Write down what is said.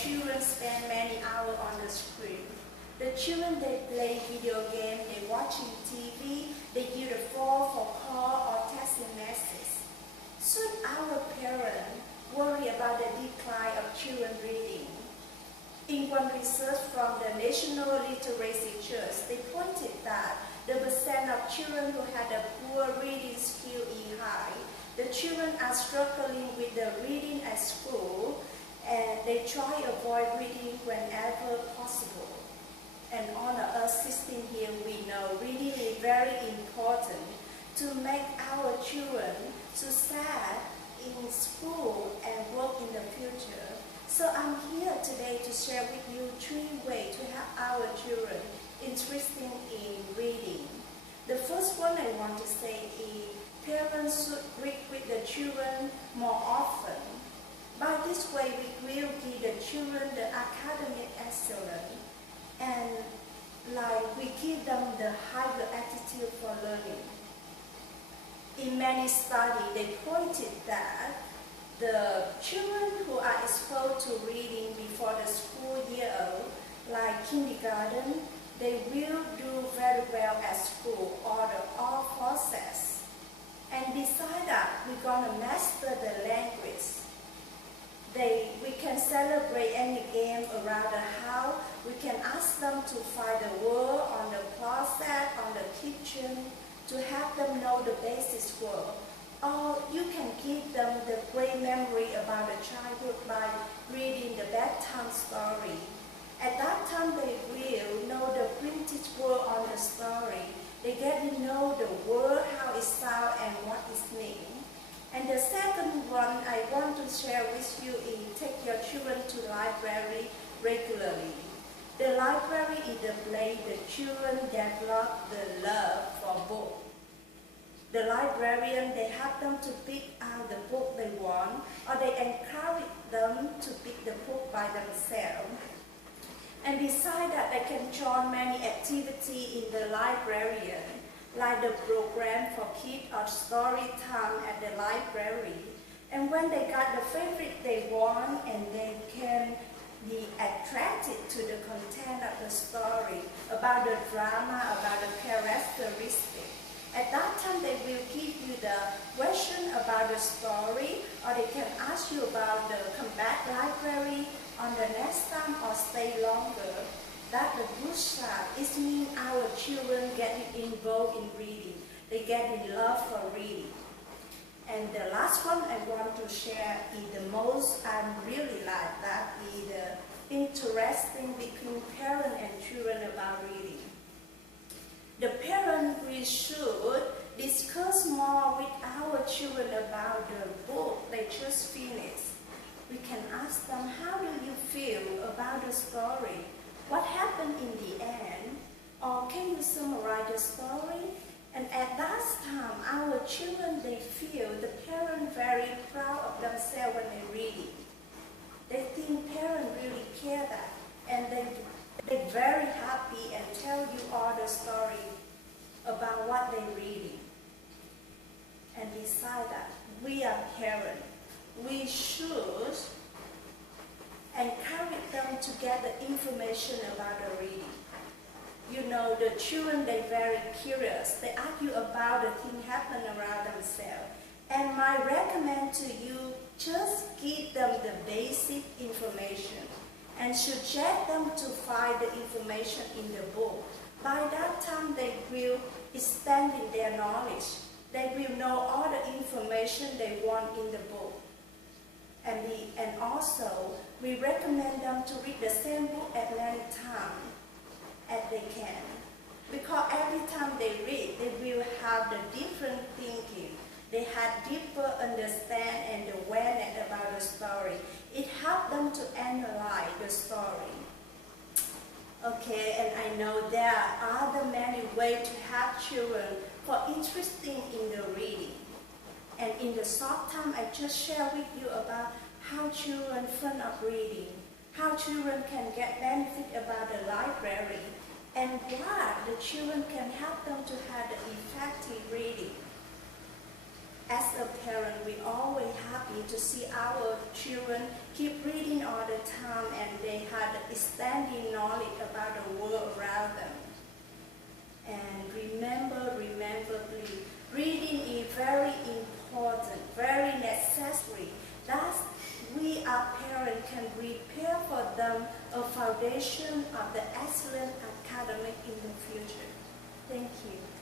children spend many hours on the screen. The children, they play video games, they watching TV, they use the phone for call or text messages. Should our parents worry about the decline of children reading? In one research from the National Literacy Trust, they pointed that the percent of children who had a poor reading skill is high. The children are struggling with the reading at school, and they try to avoid reading whenever possible. And all of us sitting here, we know reading is very important to make our children succeed in school and work in the future. So I'm here today to share with you 3 ways to help our children interested in reading. The first one I want to say is parents should read with the children more often. By this way, we will give the children the academic excellence, and we give them the higher attitude for learning. In many studies, they pointed that the children who are exposed to reading before the school year, like kindergarten, they will do very well at school or the all process. And besides that, we're going to master the language. We can celebrate any game around the house. We can ask them to find the word on the closet, on the kitchen, to help them know the basic word. Or you can give them the great memory about the childhood by reading the bedtime story. At that time, they will know the printed word on the story. They get to know the word, how it sounds, and what it means. And the second one I want to share with you is take your children to the library regularly. The library is the place the children develop the love for books. The librarian, they help them to pick out the book they want, or they encourage them to pick the book by themselves. And besides that, they can join many activities in the librarian, like the program for kids or story time at the library. And when they got the favorite they want, and they can be attracted to the content of the story, about the drama, about the characteristics. At that time, they will give you the question about the story, or they can ask you about the come back library on the next time or stay longer. That the good side is mean our children getting involved in reading. They get in love for reading. And the last one I want to share is the most I really like, that is the interesting between parent and children about reading. The parent, we should discuss more with our children about the book they just finished. We can ask them, how do you feel about the story? What happened in the end? Or can you summarize the story? And at that time, our children, they feel the parent very proud of themselves when they read it. They think parents really care that, and they're very happy and tell you all the story about what they're reading. And besides that, we are parents. We should encourage them to get the information about the reading. You know, the children, they're very curious. They argue about the thing happening around themselves. And my recommend to you, just give them the basic information and suggest them to find the information in the book. By that time, they will expand in their knowledge. They will know all the information they want in the book. And also, we recommend them to read the same book at many times as they can. Because every time they read, they will have the different thinking. They have deeper understanding and awareness about the story. It helps them to analyze the story. Okay, and I know there are other many ways to help children for interested in the reading. And in the short time, I just share with you about how children fond of reading, how children can get benefit about the library, and what the children can help them to have the effective reading. As a parents, we always happy to see our children keep reading all the time and they had expanding knowledge about the world around them. And remember, please, reading is very important, very necessary. Thus, we as parents can prepare for them a foundation of the excellent academic in the future. Thank you.